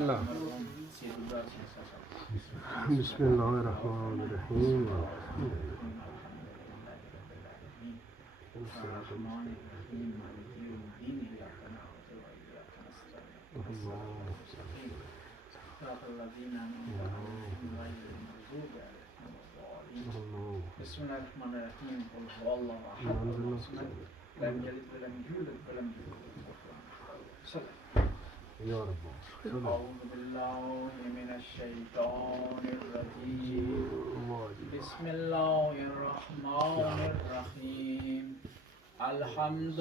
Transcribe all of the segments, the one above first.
بسم اللہ الرحمن الرحیم بسم الله الرحمن الرحيم قل هو الله احد الله الصمد لم يلد ولم يولد ولم يكن له كفوا احد یا رب أعوذ بالله من الشيطان الرجيم بسم الله الرحمن الرحيم الحمد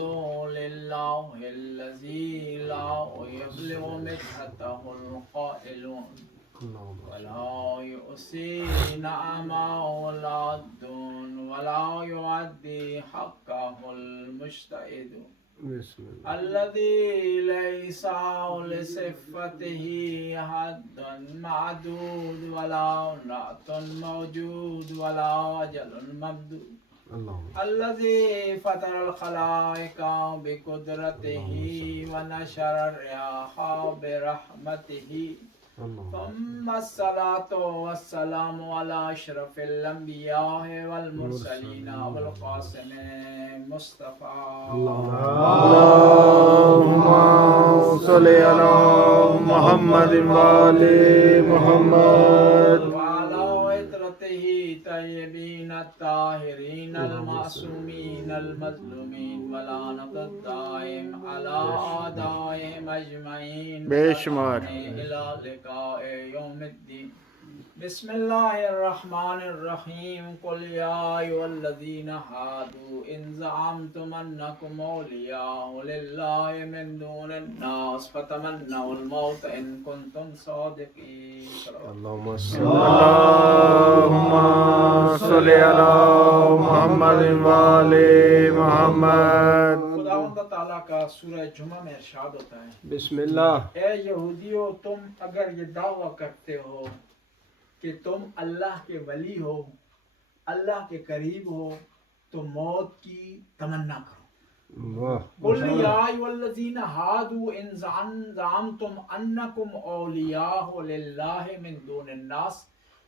لله الذي لا يبلغ مدحته القائلون ولا يؤسي نعما ولا الدون ولا يعدي حقه المجتهد بسم اللہ الذي ليس لصفته حد معدود ولا نعت موجود ولا أجل ممدود اللہ الذي فطر الخلائق بقدرته ونشر الرياح برحمته ثم الصلاة والسلام على أشرف الأنبياء والمرسلين أبو القاسم مصطفى اللہم صلی علی محمد وآل محمد وعلى عطرته طيبين الطاهرين المعصومين المظلومين ولعنة الدائم على أعدائهم أجمعين بے شمار إلى لقاء يوم الدين بسم الله الرحمن الرحيم قل يا أيها الذين هادوا إن زعمتم أنكم أولياء لله من دون الناس فتمنوا الموت إن كنتم صادقين اللہم صلی علی محمد وآل محمد خداوند تعالیٰ کا سورہ جمعہ میں ارشاد ہوتا ہے بسم اللہ اے یہودیو تم اگر یہ دعویٰ کرتے ہو کہ تم اللہ کے ولی ہو اللہ کے قریب ہو تو موت کی تمنا کرو واہ قل یا ایھا الذین ہادوا ان زعمتم انکم اولیاء للہ من دون الناس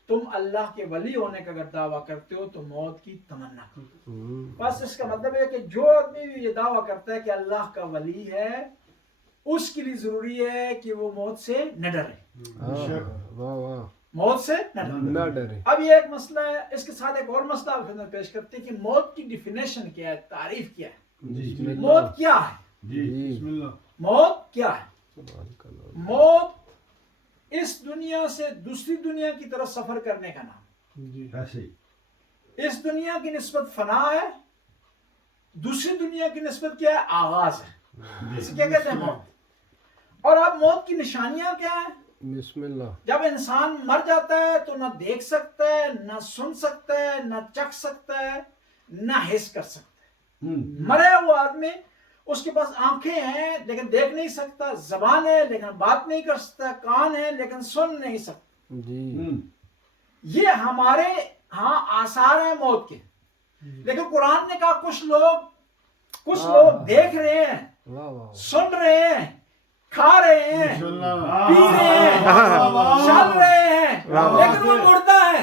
تم اللہ کے ولی ہونے کا اگر دعویٰ کرتے ہو تو موت کی تمنا کرو بس اس کا مطلب ہے کہ جو آدمی بھی یہ دعویٰ کرتا ہے کہ اللہ کا ولی ہے اس کے لیے ضروری ہے کہ وہ موت سے نہ ڈرے واہ واہ موت سے نہ ڈرے نہ ڈرے اب یہ ایک مسئلہ ہے اس کے ساتھ ایک اور مسئلہ آپ خدمت پیش کرتے ہیں کہ موت کی ڈیفینیشن کیا ہے تعریف کیا ہے موت کیا ہے موت کیا ہے موت اس دنیا سے دوسری دنیا کی طرف سفر کرنے کا نام اس دنیا کی نسبت فنا ہے دوسری دنیا کی نسبت کیا ہے آغاز ہے اسے کیا کہتے ہیں موت اور اب موت کی نشانیاں کیا ہیں بسم اللہ جب انسان مر جاتا ہے تو نہ دیکھ سکتا ہے نہ سن سکتا ہے نہ چکھ سکتا ہے نہ حس کر سکتا ہے مرے وہ آدمی اس کے پاس آنکھیں ہیں لیکن دیکھ نہیں سکتا زبان ہے لیکن بات نہیں کر سکتا کان ہے لیکن سن نہیں سکتا جی یہ ہمارے ہاں آثار ہیں موت کے لیکن قرآن نے کہا کچھ لوگ دیکھ رہے ہیں واہ واہ سن رہے ہیں کھا رہے ہیں پی رہے ہیں چل رہے ہیں لیکن وہ مردہ ہے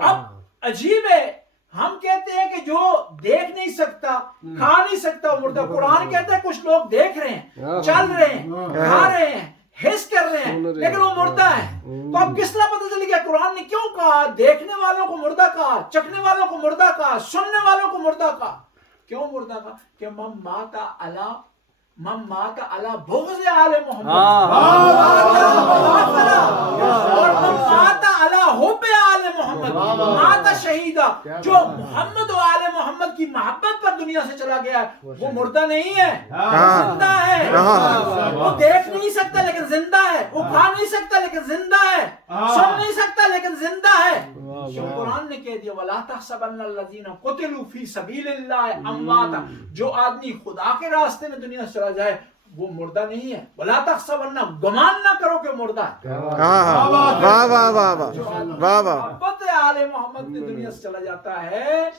اب عجیب ہے ہم کہتے ہیں کہ جو دیکھ نہیں سکتا کھا نہیں سکتا وہ مردہ قرآن کہتا ہے کچھ لوگ دیکھ رہے ہیں چل رہے ہیں کھا رہے ہیں حس کر رہے ہیں لیکن وہ مردہ ہے تو اب کس طرح پتہ چلے گیا قرآن نے کیوں کہا دیکھنے والوں کو مردہ کہا چکھنے والوں کو مردہ کہا سننے والوں کو مردہ کہا کیوں مردہ کہا کہ من مات علی بغض آل محمد اور من مات علی حب آل محمد مات شہیدہ جو محمد و آل محمد کی محبت پر دنیا سے چلا گیا ہے وہ مردہ نہیں ہے زندہ ہے وہ دیکھ نہیں سکتا لیکن زندہ ہے وہ کھا نہیں سکتا لیکن زندہ ہے سن نہیں سکتا لیکن زندہ ہے قرآن نے کہہ دیا وَلَا تَحْسَبَنَّ الَّذِينَ قُتِلُوا فِي سَبِيلِ اللَّهِ أَمْوَاتًا جو آدمی خدا کے راستے میں دنیا سے چلا جائے وہ مردہ نہیں ہے وَلَا تَحْسَبَنَّ گمان نہ کرو کہ مردہ ہے جو محبت آل محمد میں دنیا سے چلا جاتا ہے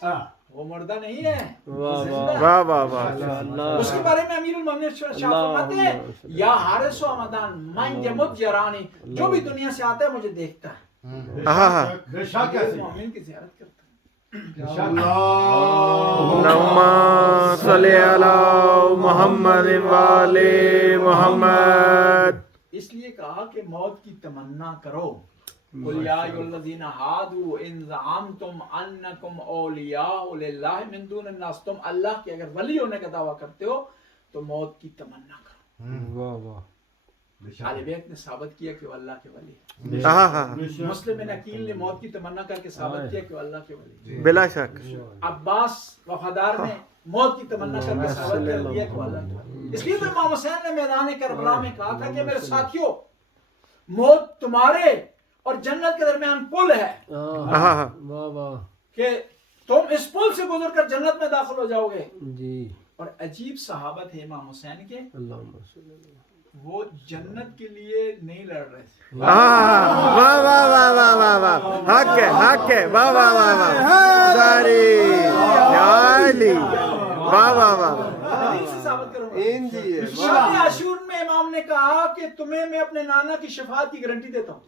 وہ مردہ نہیں ہے، واہ زندہ ہے۔ واہ واہ واہ اللہ اس کے بارے میں امیر المومنین شاہ فرماتے ہیں یا حارث و حمدان من یمت یرانی، جو بھی دنیا سے آتا ہے مجھے دیکھتا ہے، بے شک امیر ایسے المومنین کی زیارت کرتا ہے۔ اللہم صلی علی محمد وآل محمد۔ اس لیے کہا کہ موت کی تمنا کرو۔ قل یا ایھا الذین ہادوا ان زعمتم انکم اولیاء للہ من دون الناس، تم اللہ کے اگر ولی ہونے کا دعویٰ کرتے ہو تو موت کی تمنا کرو۔ واہ واہ اہل بیت نے ثابت کیا کہ وہ اللہ کے ولی ہے۔ مسلم بن عقیل نے موت کی تمنا کر کے ثابت کیا کہ وہ اللہ کے ولی ہے۔ بلا شک عباس وفادار نے موت کی تمنا کر کے ثابت کر دیا کہ وہ اللہ کے ولی ہے۔ اس لیے تو امام حسین نے میدان کربلا میں کہا تھا کہ میرے ساتھیوں، موت تمہارے اور جنت کے درمیان پل ہے واہ واہ کہ تم اس پل سے گزر کر جنت میں داخل ہو جاؤ گے۔ جی اور عجیب صحابت ہے امام حسین کے، اللہم صلی اللہ وہ جنت کے لیے نہیں لڑ رہے تھے، واہ واہ واہ واہ واہ واہ، حق ہے حق ہے، واہ واہ واہ واہ ساری یا علی، واہ واہ واہ حدیث سے ثابت کروں گا۔ شب عاشور میں امام نے کہا کہ تمہیں میں اپنے نانا کی شفاعت کی گارنٹی دیتا ہوں،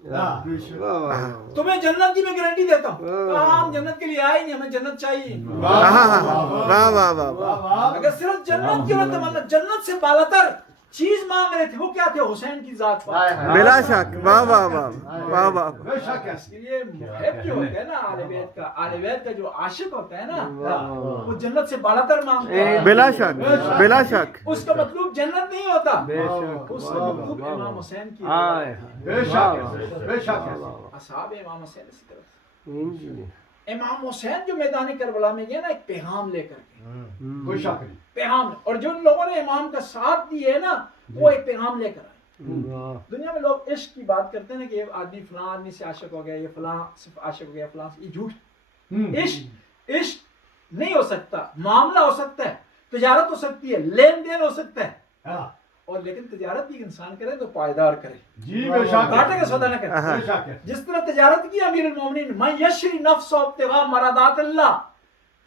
واہ تمہیں جنت کی میں گارنٹی دیتا ہوں۔ کہا ہم جنت کے لیے آئے نہیں، ہمیں جنت چاہیے۔ واہ واہ واہ، اگر صرف جنت کی تمنا، جنت سے بالاتر چیز مانگ رہے تھے، وہ کیا تھے؟ حسین کی ذات پر۔ بلا شک، واہ واہ واہ واہ واہ، بے شک اس لیے محب جو ہوتا ہے نا اہل بیت کا، اہل بیت کا جو عاشق ہوتا ہے نا، وہ جنت سے بالاتر مانگتا ہے۔ بلا شک بلا شک، اس کا مطلوب جنت نہیں ہوتا، بے شک اس کا مطلب امام حسین کی آئے بے شک ایسے بے شک ایسے اصحاب امام حسین اسی طرف۔ جی امام حسین جو میدان کربلا میں گئے نا، ایک پیغام لے کر کے، کوئی شک نہیں پیغام، اور جو لوگوں نے امام کا ساتھ دیے نا، وہ ایک پیغام لے کر آئے۔ واہ دنیا میں لوگ عشق کی بات کرتے ہیں نا کہ یہ آدمی فلاں آدمی سے عاشق ہو گیا، یہ فلاں صرف عاشق ہو گیا، فلاں سے، یہ جھوٹ۔ عشق نہیں ہو سکتا، معاملہ ہو سکتا ہے، تجارت ہو سکتی ہے، لین دین ہو سکتا ہے، اور لیکن تجارت بھی انسان کرے تو پائیدار کرے، جی بے شک گھاٹے کا سودا نہ کرے۔ بے شک ہے جس طرح تجارت کی امیر المومنین من یشری نفس ابتغاء مرادات اللہ،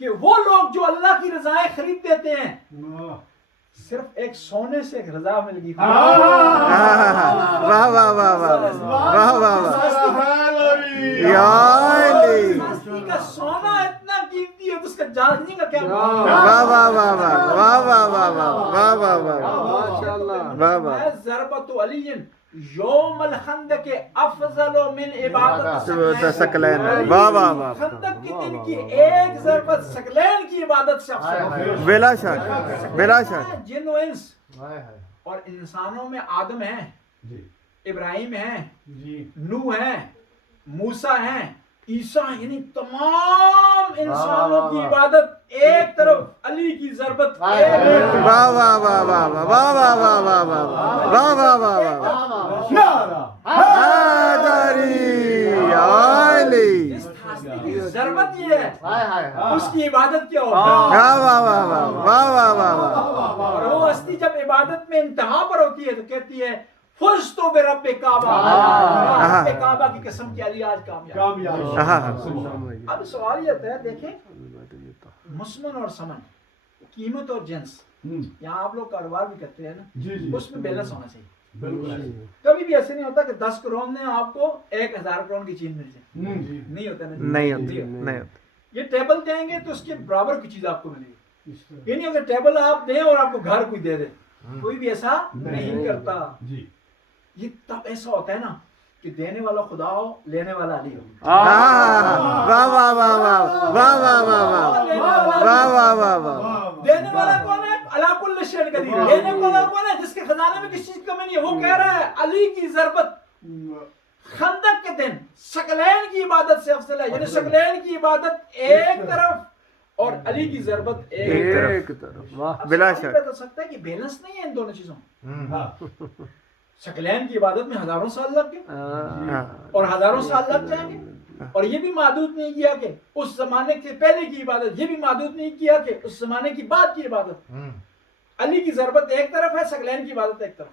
کہ وہ لوگ جو اللہ کی رضائیں خرید دیتے ہیں، صرف ایک سونے سے ایک رضا مل گئی، واہ واہ واہ واہ واہ واہ واہ، یا علی، سستی کا سونا اتنا قیمتی ہے تو اس کا جاننے کا کیا واہ واہ واہ واہ واہ واہ واہ واہ واہ واہ واہ، ماشاءاللہ واہ واہ، ضربت علی یوم الخندق افضل من عبادت سکلین، واہ واہ واہ، خندق کے دن کی ایک ضربت ثقلین کی عبادت سے افضل ہے۔ بلا شک بلا شک، جن و انس اور انسانوں میں آدم ہیں، جی ابراہیم ہیں، جی نوح ہیں، موسیٰ ہیں، عیسیٰ ہیں، یعنی تمام انسانوں کی عبادت ایک طرف، علی کی ضربت ایک طرف۔ واہ واہ واہ واہ واہ واہ واہ واہ واہ واہ واہ واہ واہ واہ، حیدری یا علی، جس ہستی کی ضربت یہ ہے، اس کی عبادت کیا ہوگا؟ واہ واہ واہ واہ واہ واہ واہ واہ، اور وہ ہستی جب عبادت میں انتہا پر ہوتی ہے تو کہتی ہے فزتو برب کعبہ، رب کعبہ کی قسم کی علی آج کامیاب۔ کامیاب۔ اب سوال یہ ہوتا ہے، دیکھیں مسمن اور سمن، قیمت اور جنس، یہاں آپ لوگ کاروبار بھی کرتے ہیں نا، جی جی اس میں بیلنس ہونا چاہیے۔ بالکل کبھی بھی ایسے نہیں ہوتا کہ 10 کروڑ میں آپ کو 1000 کروڑ کی چیز مل جائے، جی نہیں ہوتا نا، نہیں ہوتی نہیں ہوتی، یہ ٹیبل دیں گے تو اس کے برابر کی چیز آپ کو ملے گی، یہ نہیں اگر ٹیبل آپ دیں اور آپ کو گھر کوئی دے دے، کوئی بھی ایسا نہیں کرتا۔ جی یہ تب ایسا ہوتا ہے نا کہ دینے والا خدا ہو، لینے والا علی ہو۔ واہ واہ واہ واہ واہ واہ واہ واہ واہ واہ واہ، دینے والا کون ہے؟ علی کل شیء قدیر۔ لینے والا کون ہے؟ جس کے خزانے میں کسی چیز کی کمی نہیں ہے۔ وہ کہہ رہا ہے علی کی ضربت خندق کے دن ثقلین کی عبادت سے افضل ہے، یعنی ثقلین کی عبادت ایک طرف اور علی کی ضربت ایک طرف۔ ایک طرف واہ بلا اب سوال شک، پیدا ہو سکتا ہے کہ بیلنس نہیں ہے ان دونوں چیزوں میں۔ ثقلین کی عبادت میں ہزاروں سال لگ گئے اور ہزاروں سال لگ جائیں گے، اور یہ بھی محدود نہیں کیا کہ اس زمانے کے پہلے کی عبادت، یہ بھی محدود نہیں کیا کہ اس زمانے کی بعد کی عبادت۔ علی کی ضربت ایک طرف ہے، ثقلین کی عبادت ایک طرف۔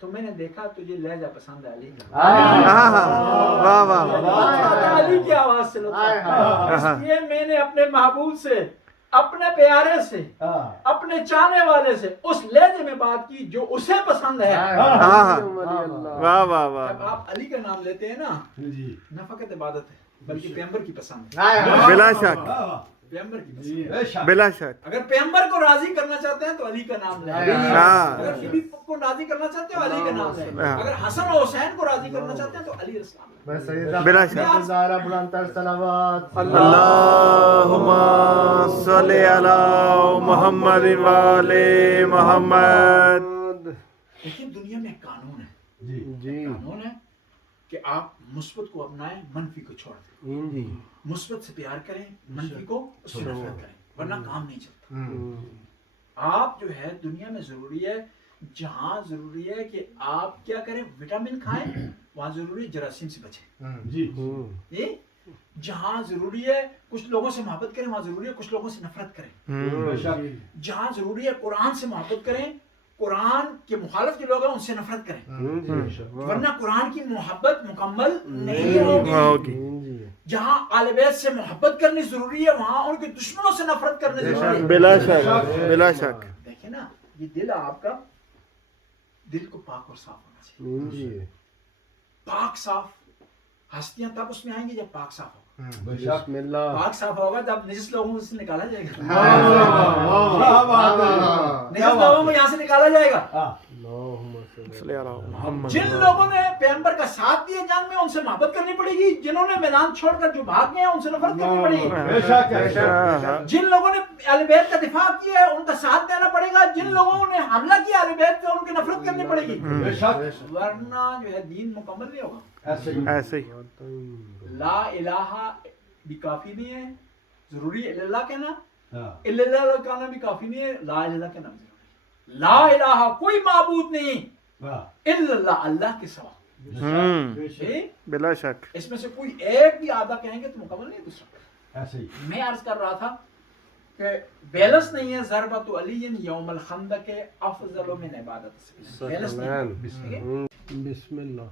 تو میں نے دیکھا تجھے لہجہ پسند ہے علی کا، واہ واہ واہ علی کی آواز سے لطف آتا ہے۔ اس لیے میں نے اپنے محبوب سے، اپنے پیارے سے، اپنے چاہنے والے سے اس لہجے میں بات کی جو اسے پسند ہے۔ واہ واہ واہ جب آپ علی کا نام لیتے ہیں نا، جی نہ فقط عبادت ہے بلکہ پیغمبر کی پسند ہے، بلا شک پیغمبر کی پسند ہے۔ بلا شک اگر پیغمبر کو راضی کرنا چاہتے ہیں تو علی کا نام لیں، ہاں اگر بیوی کو راضی کرنا چاہتے ہیں تو علی کا نام لیں، اگر حسن و حسین کو راضی کرنا چاہتے ہیں تو علیہ السلام لیں۔ بلا شک زہرا بلندتر صلوات اللہم صلی علی محمد وآل محمد۔ لیکن دنیا میں ایک قانون ہے، جی جی قانون ہے کہ آپ مثبت کو اپنائیں، منفی کو چھوڑ دیں، جی مثبت سے پیار کریں، منفی کو اس سے نفرت کریں، ورنہ کام نہیں چلتا۔ آپ جو ہے دنیا میں ضروری ہے، جہاں ضروری ہے کہ آپ کیا کریں، وٹامن کھائیں، وہاں ضروری ہے جراثیم سے بچیں۔ جی یہ جہاں ضروری ہے کچھ لوگوں سے محبت کریں، وہاں ضروری ہے کچھ لوگوں سے نفرت کریں۔ بے شک جہاں ضروری ہے قرآن سے محبت کریں، قرآن کے مخالف جو لوگ ہیں ان سے نفرت کریں، ورنہ قرآن کی محبت مکمل نہیں ہوگی۔ جہاں آل بیت سے محبت کرنی ضروری ہے، وہاں ان کے دشمنوں سے نفرت کرنی ضروری ہے۔ بلا شک بلا شک دیکھیں نا، یہ دل ہے آپ کا، دل کو پاک اور صاف ہونا چاہیے۔ پاک صاف ہستیاں تب اس میں آئیں گی جب پاک صاف ہوگا۔ بے شک بسم اللہ پاک صاف ہوگا جب نجس لوگوں سے نکالا جائے گا، نجس لوگوں کو یہاں سے نکالا جائے گا۔ اللہم صلی علی محمد۔ جن لوگوں نے پیغمبر کا ساتھ دیا جنگ میں ان سے محبت کرنی پڑے گی، جنہوں نے میدان چھوڑ کر جو بھاگ گئے ہیں ان سے نفرت کرنی پڑے گی، بے شک بے شک جن لوگوں نے اہل بیت کا دفاع کیا ہے ان کا ساتھ دینا پڑے گا، جن لوگوں نے حملہ کیا اہل بیت پہ ان کی نفرت کرنی پڑے گی، بے شک ورنہ جو ہے دین مکمل نہیں ہوگا۔ ایسے ہی ایسے ہی لا الہ بھی کافی نہیں ہے، ضروری ہے اللہ کہنا، ہاں اللہ کہنا بھی کافی نہیں ہے، لا الہ کہنا بھی ضروری ہے۔ لا الہ کوئی معبود نہیں الا اللہ، اللہ کے سوا۔ بے شک یہ بلا شک اس میں سے کوئی ایک بھی آدھا کہیں گے تو مکمل نہیں ہے دوسرا۔ ایسے ہی میں عرض کر رہا تھا کہ بیلنس نہیں ہے، ضربۃ علی یوم الخندق افضل من عبادت سے، بیلنس نہیں ہے۔ بسم اللہ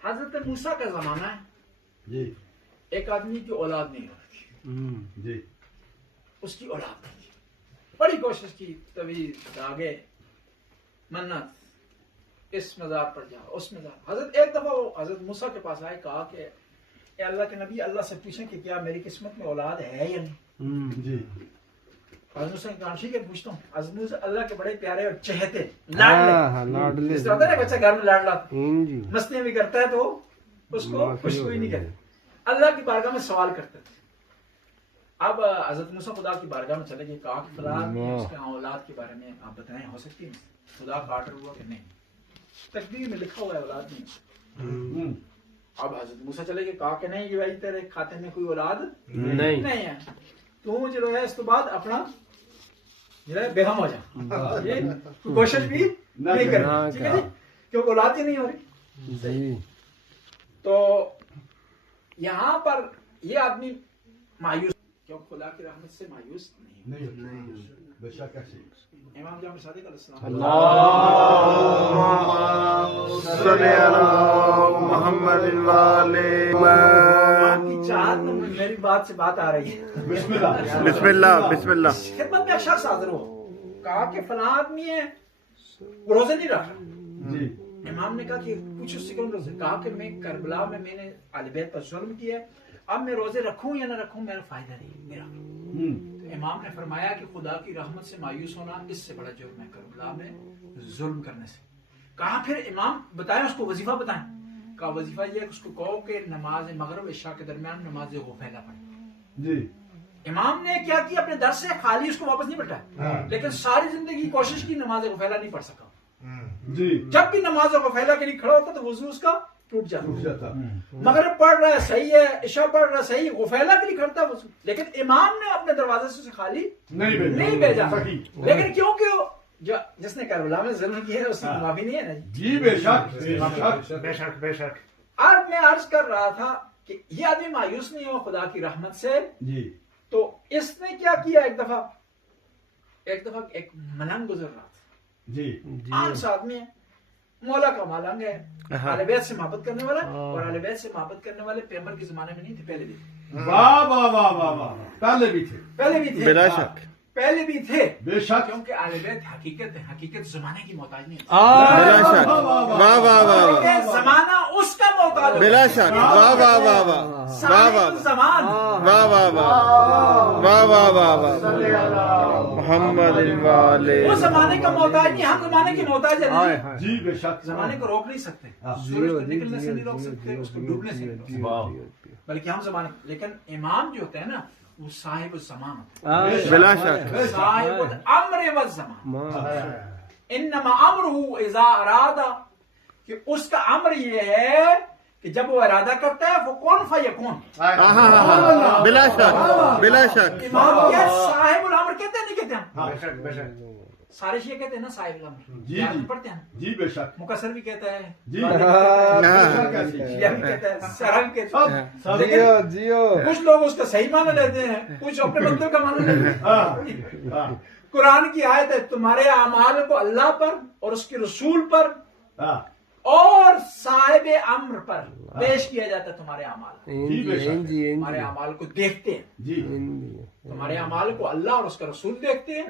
حضرت موسیٰ کا زمانہ ہے، جی ایک آدمی کی اولاد نہیں ہو رہی، جی اس کی اولاد نہیں تھی، بڑی کوشش کی، طویل داغے، منت، اس مزار پر جاؤ اس مزار۔ حضرت ایک دفعہ وہ حضرت موسیٰ کے پاس آئے، کہا کہ اے اللہ کے نبی، اللہ سے پوچھیں کہ کیا میری قسمت میں اولاد ہے یا نہیں۔ جی حضرت موسیٰ نے کہا ٹھیک ہے پوچھتا ہوں۔ حضرت موسیٰ اللہ کے بڑے پیارے اور چہتے لاڈلے، لاڈلے جس طرح ہوتا ہے نا بچہ گھر میں لاڈلا جی مستیاں بھی کرتا ہے تو اس کو خوشبوئی نہیں کرتا، اللہ کی بارگاہ میں سوال کرتے تھے۔ اب حضرت موسیٰ خدا کی بارگاہ میں چلے گئے، کہا کہ فلاں آدمی ہے، اس کے ہاں اولاد کے بارے میں آپ بتائیں، ہو سکتی ہے خدا کا آرڈر ہوا کہ نہیں، تقدیر میں لکھا ہوا ہے اولاد نہیں۔ اب حضرت موسیٰ چلے گئے، کہا کہ نہیں کہ بھائی تیرے کھاتے میں کوئی اولاد نہیں نہیں ہے، تو جو ہے اس کے بعد اپنا جو ہے بے ہم ہو جا، یہ کوئی کوشش بھی نہیں کرنا، ٹھیک ہے جی، کیونکہ اولاد ہی نہیں ہو رہی۔ جی تو یہاں پر یہ آدمی مایوس، کیوں خدا کی رحمت سے مایوس نہیں۔ نہیں بے شک ایسے ہی امام جعفر صادق علیہ السلام صلی علی محمد وآل آپ کی محمد۔ چاہت تو میری بات سے بات آ رہی ہے۔ بسم اللہ بسم اللہ بسم اللہ۔ خدمت میں ایک شخص حاضر ہو، کہا کہ فلاں آدمی ہے وہ روزے نہیں رکھ رہا۔ جی امام نے کہا کہ کچھ اس سے کون روزے، کہا کہ میں کربلا میں نے اہل بیت پر ظلم کیا ہے، اب میں روزے رکھوں یا نہ رکھوں میرا فائدہ نہیں میرا۔ تو امام نے فرمایا کہ خدا کی رحمت سے مایوس ہونا اس سے بڑا جرم ہے کربلا میں ظلم کرنے سے۔ کہا پھر امام بتائیں اس کو وظیفہ بتائیں، کہا وظیفہ یہ ہے کہ اس کو کہو کہ نماز مغرب عشاء کے درمیان نماز غفیلہ پڑھے۔ جی امام نے کیا کیا، اپنے در سے خالی اس کو واپس نہیں بٹھایا، لیکن ساری زندگی کوشش کی، نماز غفیلہ نہیں پڑھ سکا۔ جی جب بھی نماز غفیلہ کے لیے کھڑا ہوتا تو وضو اس کا ٹوٹ ٹوٹ جاتا، جاتا مغرب پڑھ رہا ہے صحیح ہے، عشاء پڑھ رہا ہے صحیح، غفیلہ کے لیے کھڑتا وضو، لیکن امام نے اپنے دروازے سے اسے خالی نہیں بھیجا، لیکن کیونکہ جس نے کربلا میں ظلم کیا ہے اس کی معافی نہیں ہے نا جی۔ جی بے شک بے شک بے شک۔ اب میں عرض کر رہا تھا کہ یہ آدمی مایوس نہیں ہو خدا کی رحمت سے، جی تو اس نے کیا کیا، ایک دفعہ ایک ملنگ گزر رہا تھا، جی عام سا آدمی ہے، مولا کا مالنگ ہے، اہل بیت سے محبت کرنے والا، اور اہل بیت سے محبت کرنے والے پیغمبر کے زمانے میں نہیں تھے، پہلے بھی تھے، واہ واہ واہ واہ واہ، پہلے بھی تھے، پہلے بھی تھے، بلا شک پہلے بھی تھے، بے شک، کیونکہ اہل بیت حقیقت ہے، حقیقت زمانے کی محتاج نہیں ہے، بلا شک واہ واہ واہ کہ زمانہ اس کا محتاج ہے، بلا شک واہ واہ واہ واہ واہ صاحب الزمان، واہ واہ واہ واہ واہ واہ واہ محمد والے وہ زمانے کا محتاج نہیں، ہم زمانے کی محتاج ہے نہیں، جی بے شک، زمانے کو روک نہیں سکتے، سورج کو نکلنے سے نہیں روک سکتے، اس کو ڈوبنے سے نہیں روک سکتے، واہ، بلکہ ہم زمانے، لیکن امام جو ہوتے ہیں نا وہ صاحب الزمان ہوتے بلا شک ہیں، صاحب الامر والزمان، انما امرہ اذا ارادہ، کہ اس کا امر یہ ہے کہ جب وہ ارادہ کرتا ہے وہ کون فیکون، بلا شک بلا شک امام کیا صاحب الامر کہتے ہیں نہیں کہتے ہیں، بے شک بے شک سارے شیعہ کہتے ہیں نا صاحب الامر، جی یاد جی پڑھتے ہیں، جی بے شک، مکسر بھی کہتا ہے، جی غالب بھی کہتا ہے، شیعہ بھی کہتا ہے، سارا بھی کہتا ہے، لیکن کچھ لوگ اس کا صحیح معنی لیتے ہیں، کچھ اپنے مطلب کا معنی لیتے ہیں، قرآن کی آیت ہے تمہارے اعمال کو اللہ پر اور اس کے رسول پر اور صاحب امر پر پیش کیا جاتا ہے، تمہارے اعمال جی بے شک، تمہارے اعمال کو دیکھتے ہیں، جی تمہارے اعمال کو اللہ اور اس کا رسول دیکھتے ہیں،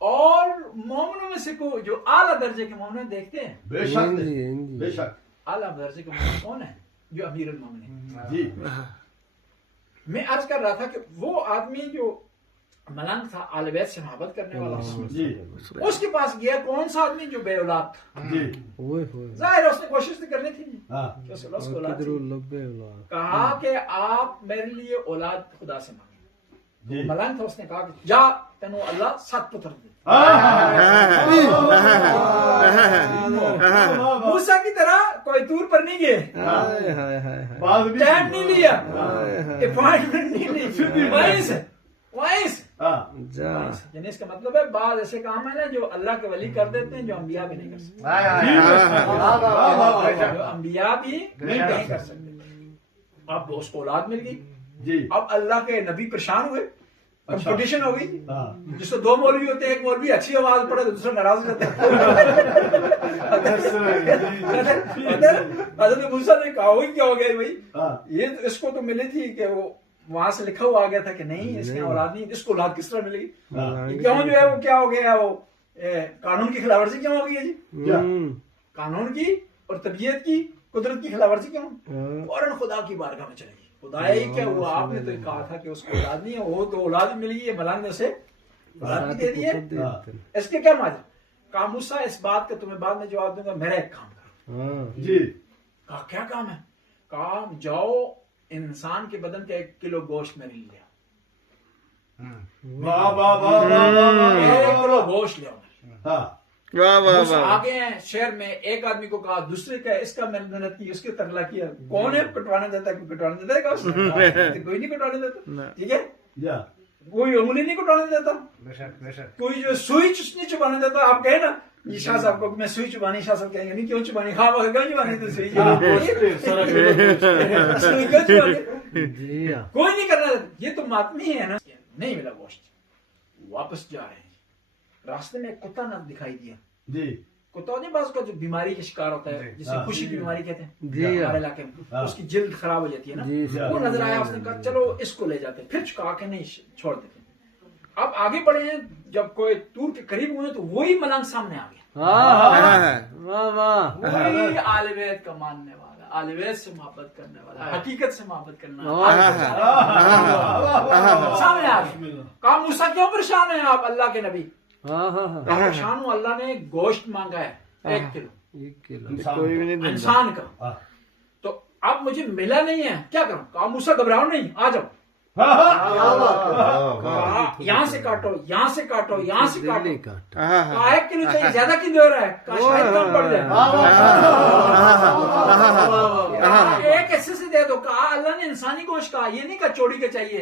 اور مومنوں میں سے جو اعلیٰ درجے کے مومن دیکھتے ہیں، بے شک بے شک، اعلیٰ درجے کے مومن کون ہیں؟ جو امیر المومنین، جی میں عرض کر رہا تھا کہ وہ آدمی جو ملنگ تھا، اہل بیت سے محبت کرنے والا، جی اس کے پاس گیا کون سا آدمی جو بے اولاد تھا، جی، ظاہر ہے اس نے کوشش تو کرنی تھی ہاں کہ اس کو اولاد تھی۔ کہا کہ آپ میرے لیے اولاد خدا سے مانگیں، جی، ملنگ تھا، اس نے کہا کہ جا تینو اللہ 7 پتر دے، موسیٰ کی طرح کوئی دور پر نہیں گئے، بعد بھی ٹائم نہیں لیا، اپوائنٹمنٹ نہیں لی، وہیں سے ہاں یعنی اس کا مطلب ہے بعض ایسے کام ہیں نا جو اللہ کے ولی کر دیتے ہیں جو انبیاء بھی نہیں کر سکتے، جو انبیاء بھی نہیں کر سکتے۔ اب اس کو اولاد مل گئی، جی، اب اللہ کے نبی پریشان ہوئے، کمپٹیشن ہو گئی، ہاں جس کو 2 مولوی ہوتے ہیں، ایک مولوی اچھی آواز پڑے تو دوسرا ناراض ہو جاتا ہے۔ حضرت موسیٰ نے کہا وہی کیا ہو گیا بھائی، ہاں یہ اس کو تو ملی تھی کہ وہ وہاں سے لکھا ہوا آ گیا تھا کہ نہیں اس کے اولاد نہیں، اس کو اولاد کس طرح ملے گی، کیوں جو ہے وہ کیا ہو گیا، وہ قانون کی خلاف ورزی کیوں ہو گئی ہے جی، کیا قانون کی اور طبیعت کی قدرت کی خلاف ورزی کیوں، فوراً خدا کی بارگاہ میں چلے گی، خدا ہی کیا ہوا، آپ نے تو کہا تھا کہ اس کو اولاد نہیں ہے، وہ تو اولاد مل گئی ہے، ملنگ نے اسے اولاد بھی دے دی ہے، اس کے کیا ماجرا، کہا موسیٰ اس بات کا تمہیں بعد میں جواب دوں گا، میرا ایک کام کرو، جی، کہا کیا کام ہے، کہا جاؤ انسان کے بدن کا 1 کلو گوشت میں لے لیا، واہ واہ واہ واہ 1 کلو گوشت لے آؤ، ہاں واہ واہ موسیٰ واہ آگے ہیں شہر میں، ایک آدمی کو کہا، دوسرے کا اس کا محنت کی، اس کے ترلا کیا، کون ہے کٹوانے دیتا ہے، کوئی کٹوانے دیتا ہے گوشت؟ کوئی نہیں کٹوانے دیتا، ٹھیک ہے، یا کوئی انگلی نہیں کٹوانے دیتا، کوئی جو سوئی نہیں چبانے دیتا، آپ کہیں نا یہ شاہ صاحب کو میں سوئی چبانی، شاہ صاحب کہیں گے نہیں کیوں چبانی، ہاں وہ کیوں چبانی تو سوئی کوئی نہیں کرنا، یہ تو ماتمی ہے نا، نہیں ملا گوشت، واپس جا رہے ہیں، راستے میں ایک کتا نہ دکھائی دیا، جی، کتا نہیں بعض کا جو بیماری کا شکار ہوتا ہے جسے خوشی کی بیماری کہتے ہیں جی ہمارے علاقے میں، اس کی جلد خراب ہو جاتی ہے نا، وہ نظر آیا، اس نے کہا چلو اس کو لے جاتے ہیں، پھر چکا کے نہیں چھوڑ دیتے، اب آگے بڑھے ہیں، جب کوئی دور کے قریب ہوئے تو وہی ملنگ سامنے آ گیا، وہی آل بیت کا ماننے والا، آل بیت سے محبت کرنے والا، حقیقت سے محبت کرنا سامنے آ گیا، کہا موسیٰ کیوں پریشان ہیں آپ اللہ کے نبی، پریشان ہوں، اللہ نے گوشت مانگا ہے 1 کلو کوئی بھی نہیں انسان کا، تو اب مجھے ملا نہیں ہے، کیا کروں، کہا موسیٰ گھبراؤ نہیں، آ جاؤ، یہاں سے کاٹو، یہاں سے کاٹو، یہاں سے کاٹو، کہا 1 کلو چاہیے، زیادہ کیوں دے رہا ہے، کہا شاید کم پڑ جائے، ایک حصے سے دے دو، کہا اللہ نے انسانی گوشت کہا، یہ نہیں کہا چوڑی کا چاہیے،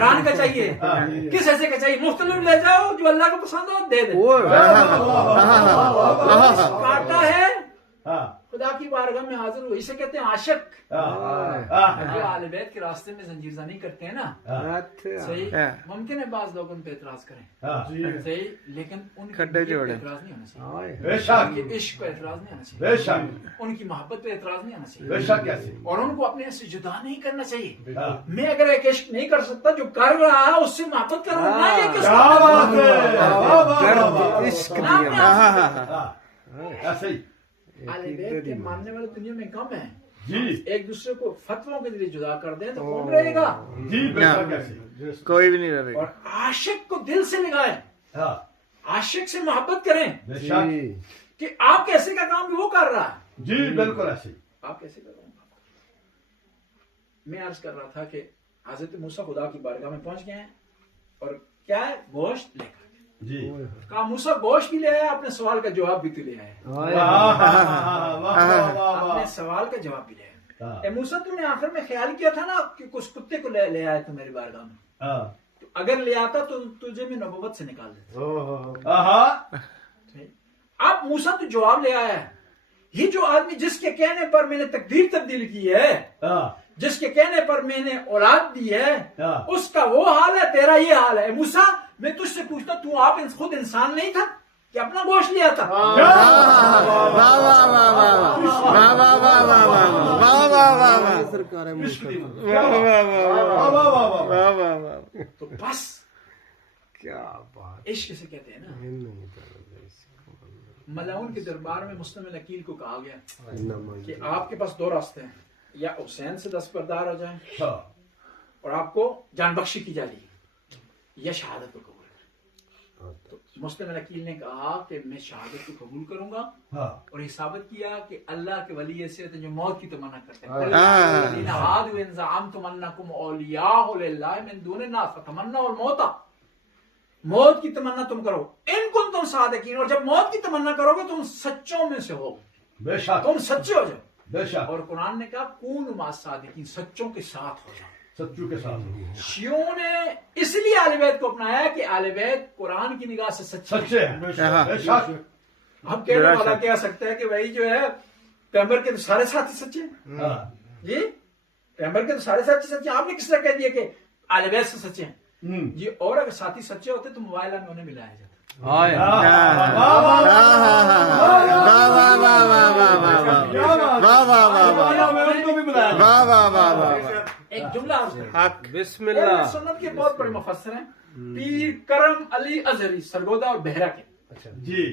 ران کا چاہیے، کس حصے کا چاہیے، مختلف لے جاؤ، جو اللہ کو پسند ہو دے دے، کاٹا ہے خدا کی بارگاہ میں حاضر ہوئی سے کہتے ہیں عاشق. جو اہل بیت کے راستے میں زنجیر زنی کرتے ہیں نا, صحیح, ممکن ہے بعض لوگ ان پہ اعتراض کریں, صحیح, لیکن ان کی اعتراض نہیں ہونا چاہیے, ان کے عشق پہ اعتراض نہیں ہونا چاہیے, ان کی محبت پہ اعتراض نہیں ہونا چاہیے, اور ان کو اپنے سے جدا نہیں کرنا چاہیے. میں اگر ایک عشق نہیں کر سکتا, جو کر رہا ہے اس سے محبت کروں, نہ یہ کہ ایسے ہی اہل بیت کے ماننے والے دنیا میں کم ہیں. ایک دوسرے کو فتووں کے ذریعے جدا کر دیں تو کون رہے گا؟ کوئی بھی نہیں رہے گا. اور عاشق کو دل سے لگائیں, عاشق سے محبت کریں کہ آپ کیسے کا کام بھی وہ کر رہا ہے. جی بالکل ایسے ہی. آپ کیسے کر رہے ہیں. میں عرض کر رہا تھا کہ حضرت موسیٰ خدا کی بارگاہ میں پہنچ گئے ہیں, اور کیا ہے, گوشت لے کر. جی کہا موسیٰ گوشت بھی لے آیا, اپنے سوال کا جواب بھی تو لے آیا, اپنے سوال کا جواب بھی لے آیا. اے موسیٰ, تم نے آخر میں خیال کیا تھا نا کہ کچھ کتے کو لے آئے تو میری بارگاہ میں, تو اگر لے آتا تو تجھے میں نبوت سے نکال دیتا. اب موسیٰ تو جواب لے آیا ہے. یہ جو آدمی جس کے کہنے پر میں نے تقدیر تبدیل کی ہے, جس کے کہنے پر میں نے اولاد دی ہے, اس کا وہ حال ہے, تیرا یہ حال ہے. موسیٰ, میں تجھ سے پوچھتا, تو آپ خود انسان نہیں تھا کہ اپنا گوشت لیا تھا؟ تو بس کیا بات, عشق سے کہتے ہیں نا. ملعون کے دربار میں مسلم العقیل کو کہا گیا کہ آپ کے پاس دو راستے ہیں, یا حسین سے دستبردار ہو جائیں اور آپ کو جان بخشی کی جائے گی, یا شہادت کو قبول کریں. تو مسلم العقیل نے کہا کہ میں شہادت کو قبول کروں گا, اور یہ ثابت کیا کہ اللہ کے ولی ایسے ہوتے ہیں جو موت کی تمنا کرتے ہیں. موت کی تمنا تم کرو ان کن تم صادقین, اور جب موت کی تمنا کرو گے تم سچوں میں سے ہو, بے شک, تم سچے ہو جاؤ. بے شک, اور قرآن نے کہا کون مع الصادقین, سچوں کے ساتھ ہو جاؤ. سچوں کے ساتھ. شیعوں نے اس لیے اہل بیت کو اپنایا کہ اہل بیت قرآن کی نگاہ سے سچے ہیں. بے شک. اب کہنے والا کہہ سکتا ہے کہ بھائی جو ہے پیغمبر کے تو سارے ساتھی سچے ہیں. جی پیغمبر کے تو سارے ساتھی سچے ہیں, آپ نے کس طرح کہہ دیا کہ اہل بیت سے سچے ہیں؟ جی, اور اگر ساتھی سچے ہوتے تو موبائل میں انہیں ملایا جاتا. ایک جملہ بسم اللہ. سنت کے بہت بڑے مفسر ہیں, پیر کرم علی ازہری سرگودا اور بہرا کے. جی,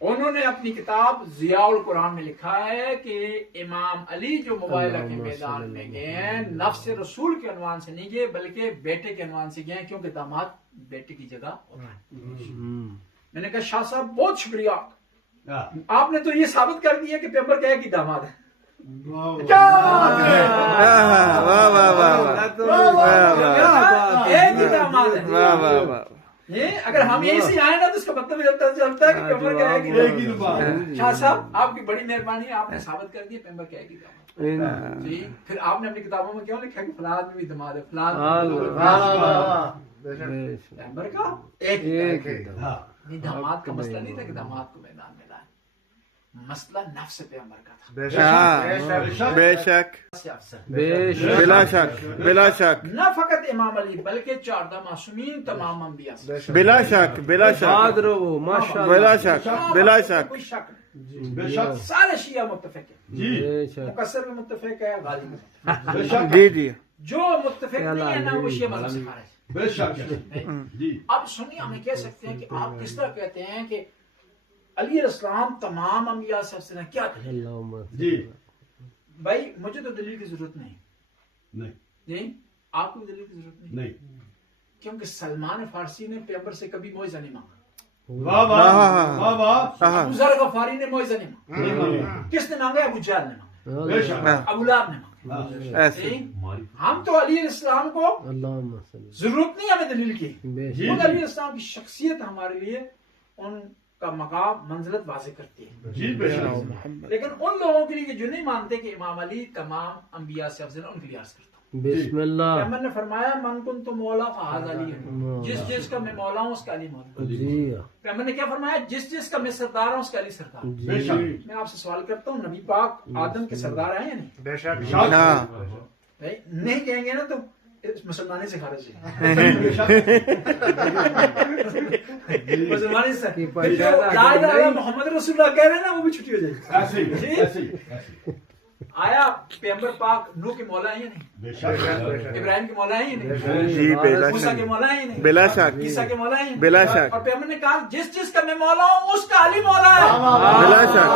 انہوں نے اپنی کتاب ضیاء القرآن میں لکھا ہے کہ امام علی جو مباہلہ کے میدان میں گئے ہیں, نفس رسول کے عنوان سے نہیں گئے بلکہ بیٹے کے عنوان سے گئے ہیں, کیونکہ داماد بیٹے کی جگہ ہوتا ہے. میں نے کہا شاہ صاحب بہت شکریہ, آپ نے تو یہ ثابت کر دیا کہ پیغمبر کہے کہ داماد ہے. ایک ہی داماد ہے. اگر ہم یہیں سے آئے نا تو اس کا مطلب چلتا ہے کہ پیغمبر کہے کہ شاہ صاحب آپ کی بڑی مہربانی ہے, آپ نے ثابت کر دیا پیغمبر کہے کہ داماد. جی, پھر آپ نے اپنی کتابوں میں کیوں لکھا کہ فلاں میں بھی داماد ہے, فلاں پیغمبر کا ایک نہیں. داماد کا مسئلہ نہیں تھا کہ داماد کو میدان میں لائے, مسئلہ نفس پیغمبر کا تھا. بے شک, بلا شک, بلا شک, نہ فقط امام علی بلکہ 14 معصومین تمام انبیاء سے. بلا شک, بلا شک, بلا شک, بلا شک, کوئی شک نہیں. بے شک. سارے شیعہ متفق ہیں, جی, مقصر میں متفق ہے, غازی میں متفق ہے. بے شک. جی جی, جو متفق نہیں ہے نا وہ شیعہ مذہب سے خارج ہے. بے شک. جی, اب سنیے, ہمیں کہہ سکتے ہیں کہ آپ کس طرح کہتے ہیں کہ علی علیہ السلام تمام انبیاء سے افضل ہیں, کیا دلیل؟ جی, بھائی مجھے تو دلیل کی ضرورت نہیں. نہیں, جی, آپ کو دلیل کی ضرورت نہیں, کیونکہ سلمان فارسی نے پیغمبر سے کبھی معاوضہ نہیں مانگا. واہ واہ واہ. ابو ذر غفاری نے معاوضہ نہیں مانگا. کس نے مانگا؟ ابو جہل نے مانگا, بے شک. ابو لہب نے مانگا. ایسے ہم تو علی علیہ السلام کو ضرورت نہیں ہمیں دلیل کی, خود علی علیہ السلام کی شخصیت ہمارے لیے ان کا مقام منزلت واضح کرتی ہے. جی, بے شک. لیکن ان لوگوں کے لیے جو نہیں مانتے کہ امام علی تمام انبیاء سے افضل ہیں, ان کے لیے عرض کرتا ہوں بسم اللہ. پیغمبر نے فرمایا من کن تو مولا فہذا علی، جس جس کا میں مولا ہوں اس کا علی مولا. جی پیغمبر نے کیا فرمایا؟ جس جس کا میں سردار ہوں اس کا علی سردار. بے شک میں آپ سے سوال کرتا ہوں، نبی پاک آدم کے سردار ہیں یا نہیں؟ بے شک. ہاں نہیں کہیں گے نا تو مسلمانی سے خارج ہے. مسلمانی سے لا الہ الا محمد رسول اللہ کہہ رہے ہیں نا، وہ بھی چھٹی ہو جائے گی. ایسے ہی ایسے ہی آیا پیغمبر پاک نوح کے مولا ہیں یا نہیں؟ بے شک ابراہیم کے مولا ہیں یا نہیں؟ جی بلا موسیٰ کے شک مولا ہیں یا نہیں؟ بلا شک عیسیٰ کے مولا ہیں یا نہیں؟ بلا شک اور پیغمبر نے کہا جس جس کا میں مولا ہوں اس کا علی مولا ہے. بلا شک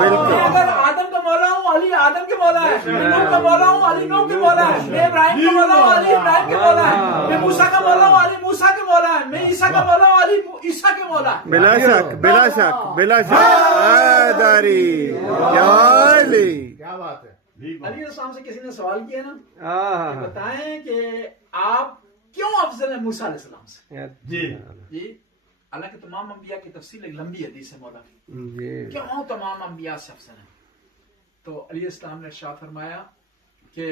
میں بالکل. اگر آدم کا مولا ہوں علی آدم کے مولا ہے. میں نوح کا مولا ہوں علی نوح کے مولا ہے. میں ابراہیم کا مولا ہوں علی ابراہیم کے مولا ہے. میں موسیٰ کا مولا ہوں علی موسیٰ کے مولا ہے. میں عیسیٰ کا مولا ہوں علی عیسیٰ کے مولا ہے. بلا شک بلا شک بلا شک. داری یا علی. کیا بات ہے. علی علیہ السلام سے کسی نے سوال کیا نا، ہاں بتائیں کہ آپ کیوں افضل ہیں موسیٰ علیہ السلام سے؟ جی جی حالانکہ تمام انبیاء کی تفصیل ایک لمبی حدیث ہے مولا کی، جی کیوں تمام انبیاء سے افضل ہیں؟ تو علیہ السلام نے ارشاد فرمایا کہ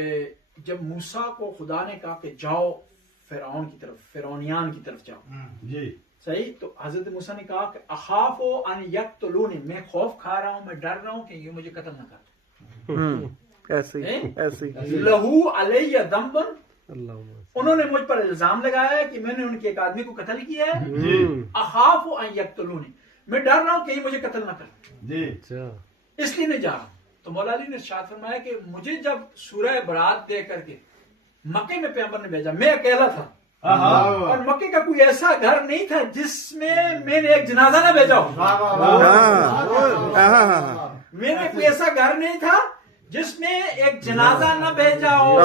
جب موسیٰ کو خدا نے کہا کہ جاؤ فرعون کی طرف، فرعونیان کی طرف جاؤ، جی صحیح، تو حضرت موسیٰ نے کہا کہ اخاف ان یقتلونی، میں خوف کھا رہا ہوں، میں ڈر رہا ہوں کہ یہ مجھے قتل نہ کر. ایسی ایسی. لہو علیہ ذنب، اللہ انہوں نے مجھ پر الزام لگایا ہے کہ میں نے ان کے ایک آدمی کو قتل کیا ہے. جی اخاف ان یقتلونی، میں ڈر رہا ہوں کہ یہ مجھے قتل نہ کریں، جی اچھا اس لیے نہیں جا رہا ہوں. تو مولا علی نے ارشاد فرمایا کہ مجھے جب سورہ برات دے کر کے مکے میں پیغمبر نے بھیجا، میں اکیلا تھا اور مکے کا کوئی ایسا گھر نہیں تھا جس میں میں نے ایک جنازہ نہ بھیجا ہو. میں نے کوئی ایسا گھر نہیں تھا جس میں ایک جنازہ نہ بھیجا ہو.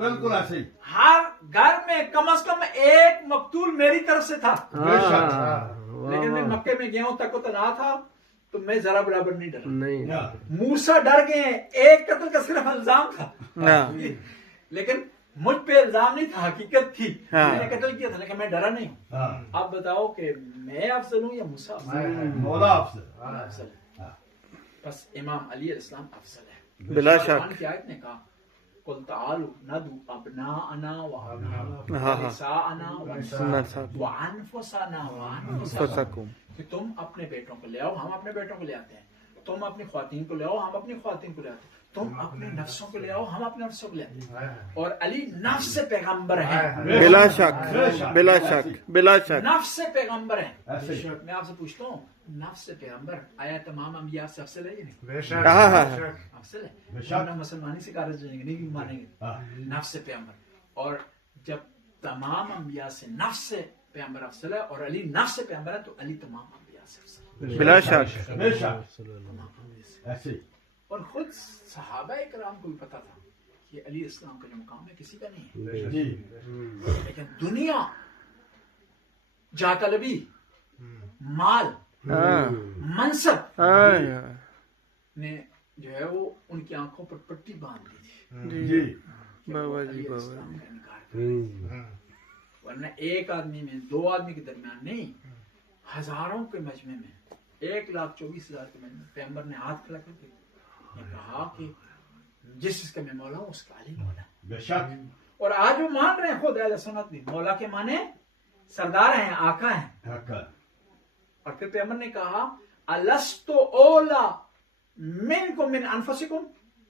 بالکل ایسے ہی. ہر گھر میں کم از کم ایک مقتول میری طرف سے تھا. لیکن میں مکے میں گیا ہوں تک تو نہ تھا، تو میں ذرا برابر نہیں ڈرا. نہیں موسیٰ ڈر گئے ہیں، ایک قتل کا صرف الزام تھا، لیکن مجھ پہ الزام نہیں تھا، حقیقت تھی. میں نے قتل کیا تھا لیکن میں ڈرا نہیں ہوں. اب بتاؤ کہ میں افضل ہوں یا موسیٰ افضل؟ مولا آپ سے افضل ہے. بس امام علی علیہ السلام افضل ہے. بلا شک. قرآن کی آیت نے کہا قل تعالوا ندعو ابناءنا ونساءنا وانفسنا وانفسکم، کہ تم اپنے بیٹوں کو لے آؤ، ہم اپنے بیٹوں کو لے آتے ہیں. تم اپنی خواتین کو لے آؤ، ہم اپنی خواتین کو لے آتے ہیں. تم اپنے نفسوں کو لے آؤ، ہم اپنے نفسوں کو لے آتے ہیں. اور علی نفس سے پیغمبر ہیں. بلا شک بلا شک بلا شک. نفس سے پیغمبر ہیں. ایسے ہی. میں آپ سے پوچھتا ہوں، نفس سے پیغمبر آیا تمام انبیاء سے افضل ہے یا نہیں؟ افضل ہے. ورنہ مسلمانی سے کارج جائیں گے، نہیں مانیں گے. نفس سے پیغمبر، اور جب تمام انبیاء سے نفس سے پیغمبر افضل ہے اور علی نفس سے پیغمبر ہے، تو علی تمام انبیاء سے افضل ہے. بلا شک. بے شک ایسے ہی. اور خود صحابہ کرام کو بھی پتا تھا کہ علی اسلام کا جو مقام ہے کسی کا نہیں ہے. جی لیکن دنیا، جاہ طلبی، مال، منصب نے جو ہے وہ ان کی آنکھوں پر پٹی باندھ دی تھی. جی بابا جی علی بابا اسلام کا انکار کر. ورنہ ایک آدمی میں، دو آدمی کے درمیان نہیں، ہزاروں کے مجمع میں، 1,24,000 کے مجمع میں پیغمبر نے ہاتھ کھڑا کر کے کہا کہ جس جس کا میں مولا ہوں اس کا علی مولا. بے شک. اور آج وہ مان رہے ہیں، خود اہل سنت بھی مولا کے معنی سردار ہیں، آقا ہیں. اور پھر پیغمبر نے کہا الستو اولا منکم من انفسکم،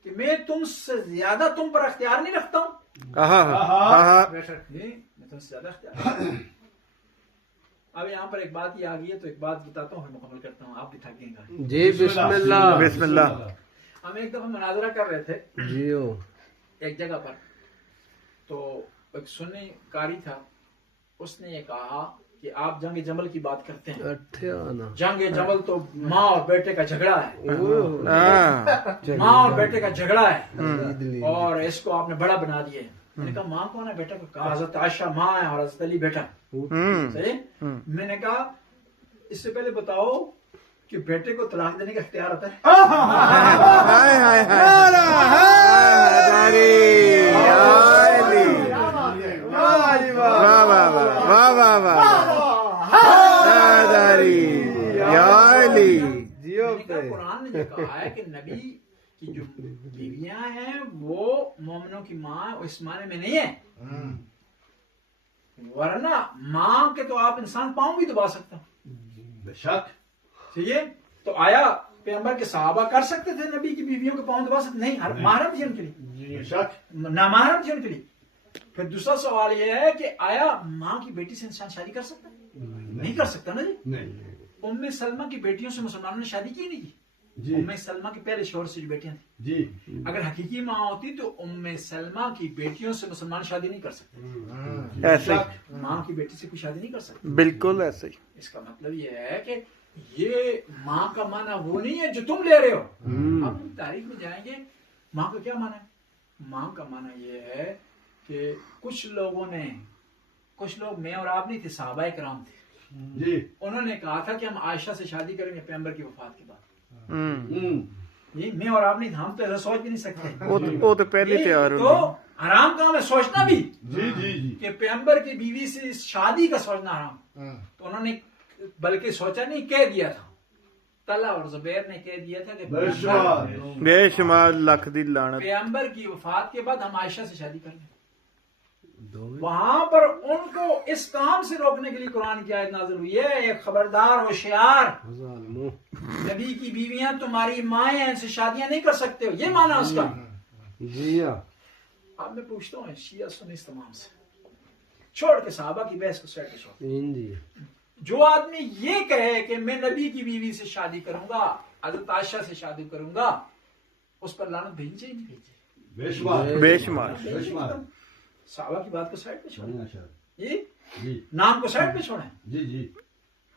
کہ میں تم سے زیادہ تم پر اختیار نہیں رکھتا ہوں. میں تم سے زیادہ اختیار. اب یہاں پر ایک بات یہ آ گئی ہے تو ایک بات بتاتا ہوں، مکمل کرتا ہوں، آپ بھی تھک گئے گا. جی بسم اللہ. بسم اللہ. ہم ایک دفعہ مناظرہ کر رہے تھے جیو ایک جگہ پر، تو ایک سنی قاری تھا، اس نے یہ کہا کہ آپ جنگ جمل کی بات کرتے ہیں. جنگ جمل تو ماں اور بیٹے کا جھگڑا ہے، ماں اور بیٹے کا جھگڑا ہے، اور اس کو آپ نے بڑا بنا دیا ہے. میں نے کہا ماں کون ہے، بیٹا کو؟ کہا حضرت عائشہ ماں ہے اور حضرت علی بیٹا. صحیح. میں نے کہا اس سے پہلے بتاؤ کہ بیٹے کو طلاق دینے کا اختیار ہوتا ہے؟ قرآن نے جو کہا ہے کہ نبی کہ جو بیویاں ہیں وہ مومنوں کی ماں اس معنی میں نہیں ہے، ورنہ ماں کے تو آپ انسان پاؤں بھی دبا سکتا ہوں، بے شک ٹھیک ہے؟ تو آیا پیغمبر کے صحابہ کر سکتے تھے نبی کی بیویوں کے پاؤں دبا سکتے؟ نہیں، ہر محرم تھی ان کے لیے، بے شک نامحرم تھی ان کے لیے۔ پھر دوسرا سوال یہ ہے کہ آیا ماں کی بیٹی سے انسان شادی کر سکتا ہے؟ نہیں کر سکتا نا جی۔ نہیں ام سلمہ کی بیٹیوں سے مسلمانوں نے شادی کی نہیں کی؟ جی ام سلمہ کے پہلے شوہر سے جو بیٹیاں تھیں، جی اگر حقیقی ماں ہوتی تو ام سلمہ کی بیٹیوں سے مسلمان شادی نہیں کر سکتے، ایسے ہی ماں کی بیٹی سے کوئی شادی نہیں کر سکتے۔ بالکل ایسے ہی اس کا مطلب یہ ہے کہ یہ ماں کا معنی وہ نہیں ہے جو تم لے رہے ہو۔ آپ تاریخ میں جائیں گے ماں کا کیا معنی ہے؟ ماں کا معنی یہ ہے کہ کچھ لوگ میں اور آپ نہیں تھے، صحابہ کرام تھے، جی انہوں نے کہا تھا کہ ہم عائشہ سے شادی کریں گے پیغمبر کی وفات کے بعد۔ یہ میں اور آپ نہیں تھے، ہم تو ایسا سوچ بھی نہیں سکتے، وہ تو پہلے یہ تیار تو حرام کام ہے سوچنا بھی جی جی جی کہ پیغمبر کی بیوی سے شادی کا سوچنا حرام۔ تو انہوں نے بلکہ سوچا نہیں، کہہ دیا تھا، طلحہ اور زبیر نے کہہ دیا تھا کہ بے شمار بے شمار لکھ دی لعنت۔ پیغمبر کی وفات کے بعد ہم عائشہ سے شادی کریں گے۔ وہاں پر ان کو اس کام سے روکنے کے لیے قرآن کی آیت نازل ہوئی ہے، ایک خبردار ہوشیار، نبی کی بیویاں تمہاری مائیں ہیں، ان سے شادیاں نہیں کر سکتے ہو، یہ معنی اس کا۔ جی ہاں اب میں پوچھتا ہوں شیعہ سنی اس تمام سے، چھوڑ کے صحابہ کی بحث کو سائڈ پہ چھوڑ، جی جو آدمی یہ کہے کہ میں نبی کی بیوی سے شادی کروں گا، حضرت عائشہ سے شادی کروں گا، اس پر لعنت بھیجی چاہیے نہیں بھیجی؟ بے شمار بے شمار بے شمار صحابہ کی بات کو سائڈ پہ چھوڑیں، یہ جی نام کو سائڈ پہ چھوڑیں۔ جی جی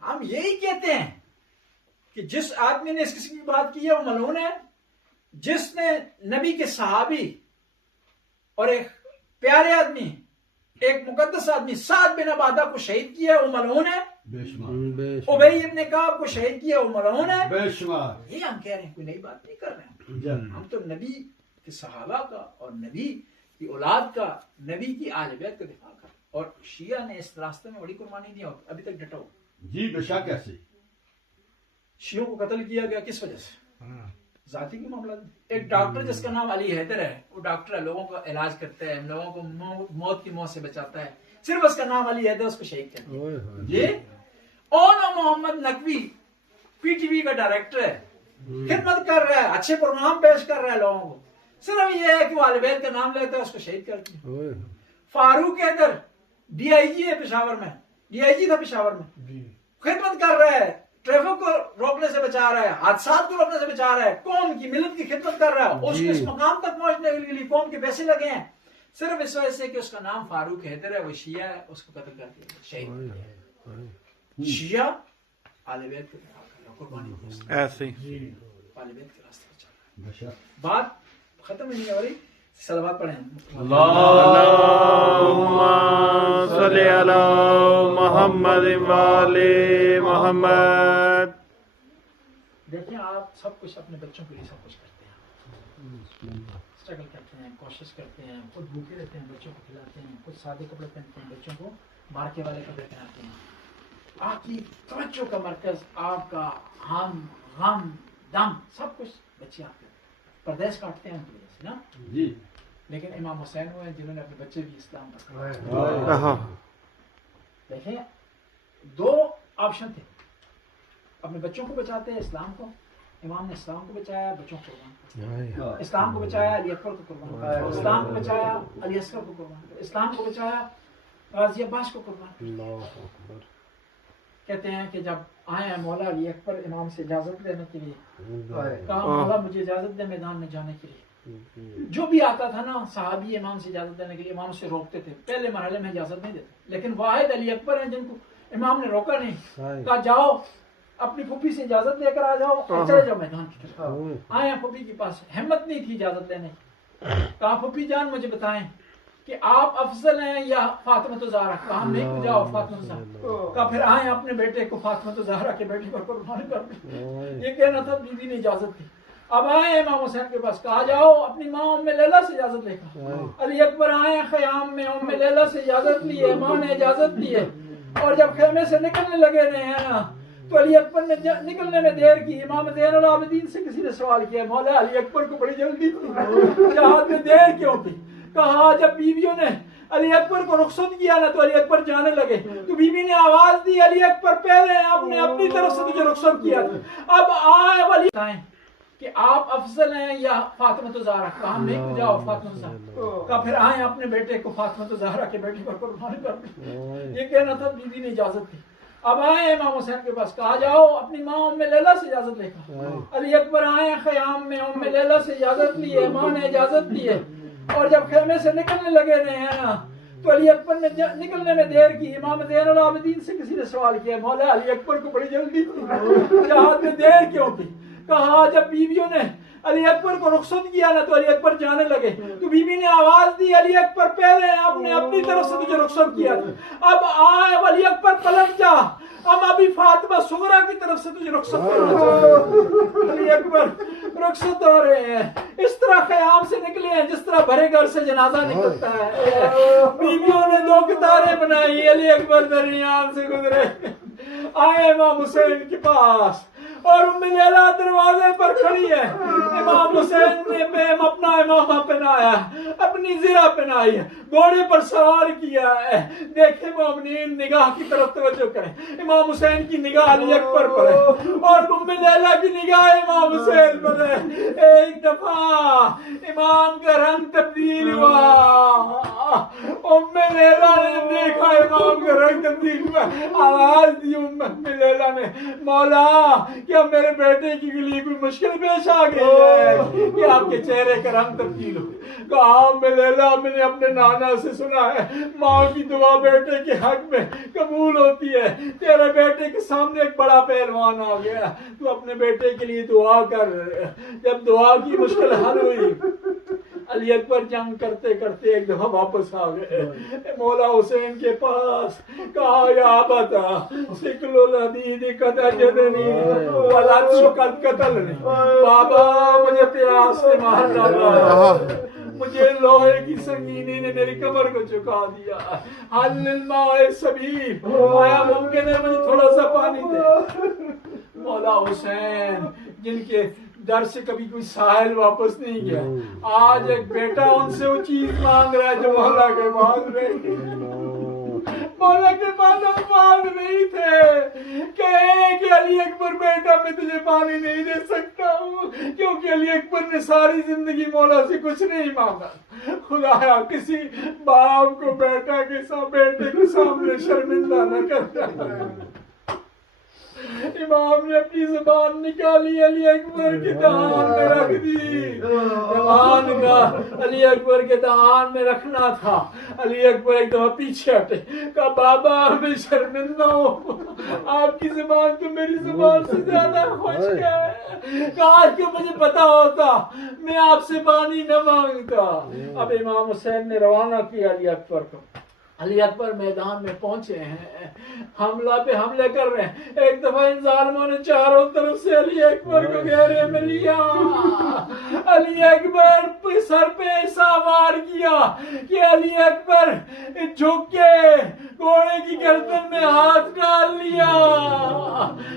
ہم یہی کہتے ہیں کہ جس آدمی نے اس قسم کی بات کی ہے وہ ملعون ہے، جس نے نبی کے صحابی اور ایک پیارے آدمی، ایک مقدس آدمی سعد بن عبادہ کو شہید کیا وہ ملعون ہے، بے شمار ابی ابن کعب کو شہید کیا وہ ملعون ہے۔ بے شمار یہ ہم کہہ رہے ہیں، کوئی نئی بات نہیں کر رہے ہیں، جن ہم تو نبی کے صحابہ کا اور نبی کی اولاد کا، نبی کی اہل بیت کا دفاع کر، اور شیعہ نے اس راستے میں بڑی قربانی دی اور ابھی تک ڈٹا ہو۔ جی بے شک ایسے شیعوں کو قتل کیا گیا کس وجہ سے؟ ذاتی کی معاملات میں۔ ایک ڈاکٹر جس کا نام علی حیدر ہے، وہ ڈاکٹر ہے، لوگوں کا علاج کرتا ہے، لوگوں کو موت کی موت سے بچاتا ہے، صرف اس کا نام علی حیدر، اس کو شہید کرتے ہیں۔ یہ اونو محمد نقوی پی ٹی وی کا ڈائریکٹر ہے، خدمت کر رہا ہے، اچھے پروگرام پیش کر رہا ہے لوگوں کو، صرف یہ ہے کہ وہ اہل بیت کا نام لیتا ہے، اس کو شہید کرتے ہیں۔ فاروق حیدر ڈی آئی جی ہے پشاور میں، ڈی آئی جی تھا پشاور میں، خدمت کر رہا ہے، ٹریفک کو روکنے سے بچا رہا ہے، حادثات کو روکنے سے بچا رہا ہے، قوم کی ملت کی خدمت کر رہا ہے، اس کے اس مقام تک پہنچنے کے لیے قوم کے پیسے لگے ہیں، صرف اس وجہ سے کہ اس کا نام فاروق حیدر ہے، وہ شیعہ ہے، اس کو قتل کر دیا، شہید۔ شیعہ اہل بیت کے دفاع کر رہا ہے، قربانی دی اس نے، ایسے ہی اہل بیت کے راستے پہ چل رہا ہے۔ بے شک بات ختم ہی نہیں ہو رہی، صلوات پڑھیں۔ اللہم صلی علی محمد وآل محمد۔ دیکھیں آپ سب کچھ اپنے بچوں کے لیے سب کچھ کرتے ہیں، اسٹرگل کرتے ہیں، کوشش کرتے ہیں، خود بھوکے رہتے ہیں، بچوں کو کھلاتے ہیں، خود سادے کپڑے پہنتے ہیں، بچوں کو مارکے والے کپڑے پہناتے ہیں۔ آپ کی توجہ کا مرکز، آپ کا ہم غم دم سب کچھ بچے آپ کے پردیس کاٹتے ہیں ان کی وجہ سے نا۔ جی لیکن امام حسین ہوئے جنہوں نے اپنے بچے بھی اسلام پر، دیکھیں دو آپشن تھے، اپنے بچوں کو بچاتے ہیں، اسلام کو، امام نے اسلام کو بچایا، بچوں کو قربان کیا، اسلام کو بچایا، علی اکبر کو قربان کیا، اسلام کو بچایا، علی اصغر کو قربان کیا، اسلام کو بچایا، غازی عباس کو قربان کیا۔ کہتے ہیں کہ جب آئے ہیں مولا علی اکبر امام سے اجازت لینے کے لیے، کہا مولا مجھے اجازت دے میدان میں جانے کے لیے۔ جو بھی آتا تھا نا صحابی امام سے اجازت دینے کے لیے، امام سے روکتے تھے، پہلے مرحلے میں اجازت نہیں دیتے، لیکن واحد علی اکبر ہیں جن کو امام نے روکا نہیں، کہا جاؤ اپنی پھوپھی سے اجازت لے کر آ جاؤ اور چلے جاؤ میدان کی طرف۔ آئے ہیں پھوپھی کے پاس، ہمت نہیں تھی اجازت لینے کی، کہا پھوپھی جان مجھے بتائیں کہ آپ افضل ہیں یا فاطمہ زہرا؟ کہا نہیں جاؤ فاطمہ زہرا، کہا پھر آئے اپنے بیٹے کو فاطمہ زہرا کے بیٹے پر قربان کر دیں، یہ کہنا تھا بیوی نے اجازت دی۔ اب آئے امام حسین کے پاس، کہا جاؤ اپنی ماں ام لیلہ سے اجازت لے کر۔ علی اکبر آئے خیام میں، ام لیلہ سے اجازت لی ہے، ماں نے اجازت دی ہے، اور جب خیمے سے نکلنے لگے رہے ہیں نا تو علی اکبر نے نکلنے میں دیر کی. امام زین العابدین سے کسی نے سوال کیا مولا علی اکبر کو بڑی جلدی تھی, جہاد میں دیر کیوں کی؟ کہا جب بیویوں نے علی اکبر کو رخصت کیا نا تو علی اکبر جانے لگے تو بیوی نے آواز دی علی اکبر پہلے آپ نے اپنی طرف سے تجھے رخصت کیا تھا, اب آئے ولی کہ آپ افضل ہیں یا فاطمہ زہرا. کہا نہیں جاؤ فاطمہ زہرا. کہا پھر آئیں اپنے بیٹے کو فاطمہ زہرا کے بیٹے پر قربان کر دیں. یہ کہنا تھا, بیوی نے اجازت دی. اب آئے امام حسین کے پاس, کہا جاؤ اپنی ماں ام لیلہ سے اجازت لے کر. علی اکبر آئے خیام میں, ام لیلہ سے اجازت لی ہے, ماں نے اجازت دی ہے, اور جب خیمے سے نکلنے لگے رہے ہیں نا تو علی اکبر نے نکلنے میں دیر کی. امام زین العابدین سے کسی نے سوال کیا مولا علی اکبر کو بڑی جلدی تھی, جہاد میں دیر کیوں کی؟ کہا جب بیویوں نے علی اکبر کو رخصت کیا نا تو علی اکبر جانے لگے تو بیوی نے آواز دی علی اکبر پہلے آپ نے اپنی طرف سے تجھے رخصت کیا تھا, اب آئے علی اکبر پلٹ جا, اب ابھی فاطمہ صغرا کی طرف سے تجھے رخصت کرنا چاہیے. علی اکبر رخصت ہو رہے ہیں, اس طرح خیام سے نکلے ہیں جس طرح بھرے گھر سے جنازہ نکلتا ہے. بیویوں نے 2 قطاریں بنائی, علی اکبر درمیان سے گزرے. آئے امام حسین کے پاس اور ام لیلہ دروازے پر کھڑی ہے. امام حسین نے اپنا امامہ پہنایا, اپنی زرہ پہنائی ہے, گھوڑے پر سوار کیا ہے. دیکھیں مومنین, نگاہ کی طرف توجہ کریں. امام حسین کی نگاہ علی اکبر پر ہے اور ام لیلہ کی نگاہ امام حسین پر ہے. ایک دفعہ امام کا رنگ تبدیل ہوا, ام لیلہ نے دیکھا امام کا رنگ تبدیل ہوا, آواز دی ام لیلہ نے مولا کیا میرے بیٹے کے لیے کوئی مشکل پیش آ گئی ہے کہ آپ کے چہرے کا رنگ تبدیل ہو؟ کہا میں نے اپنے نانا سے سنا ہے ماں کی دعا بیٹے کے حق میں قبول ہوتی ہے. تیرے بیٹے کے سامنے ایک بڑا پہلوان آ گیا, تو اپنے بیٹے کے لیے دعا کر. جب دعا کی مشکل حل ہوئی, علی اکبر جنگ کرتے کرتے ایک دفعہ واپس آ گئے مولا حسین کے پاس. کہا یا بتا سکل الحدید قتلنی ولا تشقت قتلنی, بابا مجھے پیاس نے مار ڈالا, مجھے لوہے کی سنگینی نے میری کمر کو چکا دیا. حل الماء سبیل, آیا ممکن ہے مجھے تھوڑا سا پانی دے. مولا حسین جن کے در سے کبھی کوئی ساحل واپس نہیں گیا, آج ایک بیٹا ان سے وہ چیز مانگ رہا ہے جو مولا کے مانگ رہے. مولا کے مانگ نہیں تھے کہ علی اکبر بیٹا میں تجھے پانی نہیں دے سکتا ہوں, کیونکہ علی اکبر نے ساری زندگی مولا سے کچھ نہیں مانگا. خدایا کسی باپ کو بیٹے کے سامنے شرمندہ نہ کرتا. امام نے اپنی زبان نکالی, علی اکبر کے دہان میں رکھ دی. زبان کا علی اکبر کے دہان میں رکھنا تھا. علی اکبر ایک دفعہ پیچھے ہٹے, کہا بابا میں شرمندہ ہوں, آپ کی زبان تو میری زبان سے زیادہ خشک ہے. کاش کہ مجھے پتا ہوتا میں آپ سے پانی نہ مانگتا. اب امام حسین نے روانہ کیا علی اکبر کو. علی اکبر میدان میں پہنچے ہیں, حملہ پہ حملے کر رہے ہیں. ایک دفعہ ان ظالموں نے چاروں طرف سے علی اکبر کو گھیرے میں لیا. علی اکبر سر پہ ایسا وار کیا کہ علی اکبر جھک کے گھوڑے کی گردن میں ہاتھ ڈال لیا.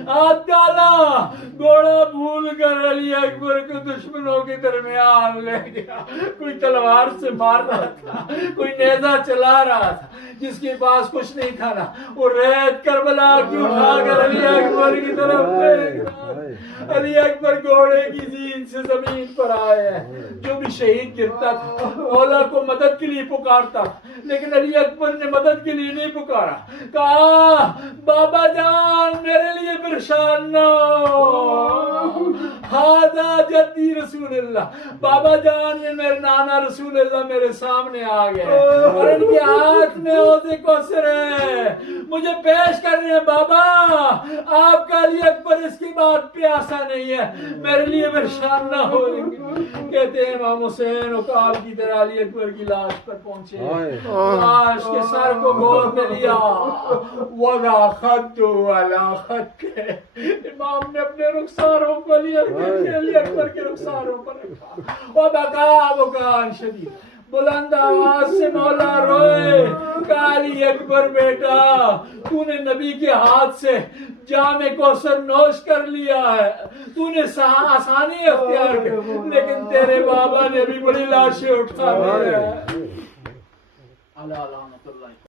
ہاتھ ڈالا, گھوڑا بھول کر علی اکبر کو دشمنوں کے درمیان لے گیا. کوئی تلوار سے مار رہا تھا, کوئی نیزہ چلا رہا تھا, جس کے پاس کچھ نہیں تھا نا وہ ریت کربلا کی اٹھا کر علی اکبر کی طرف پھینک رہا. علی اکبر گھوڑے کی زین سے زمین پر آئے. جو بھی شہید گرتا تھا مولا کو مدد کے لیے پکارتا, لیکن علی اکبر نے مدد کے لیے نہیں پکارا. کہا بابا جان میرے لیے پریشان نہ ہو, ہاذا جدی رسول اللہ. بابا جان یہ میرے نانا رسول اللہ میرے سامنے آ گئے اور ان کے ہاتھ میں حوض کوثر ہے, مجھے پیش کر رہے ہیں. بابا آپ کا علی اکبر اس کی بات پیاسا نہیں ہے, میرے لیے پریشان نہ ہو. کہتے ہیں امام حسین عقاب کی طرح علی اکبر کی لاش پر پہنچے, لاش کے سر کو گود میں لیا. وضع خد علی خد, امام نے اپنے رخساروں کو علی اکبر کے رخساروں پر رکھا. وبکا بکا شدید, بلند آواز سے مولا روئے کہ علی اکبر بیٹا تو نے نبی کے ہاتھ سے جام کوثر نوش کر لیا ہے، تو نے آسانی اختیار کی، لیکن تیرے بابا نے بھی بڑی لاشیں اٹھا دی ہے۔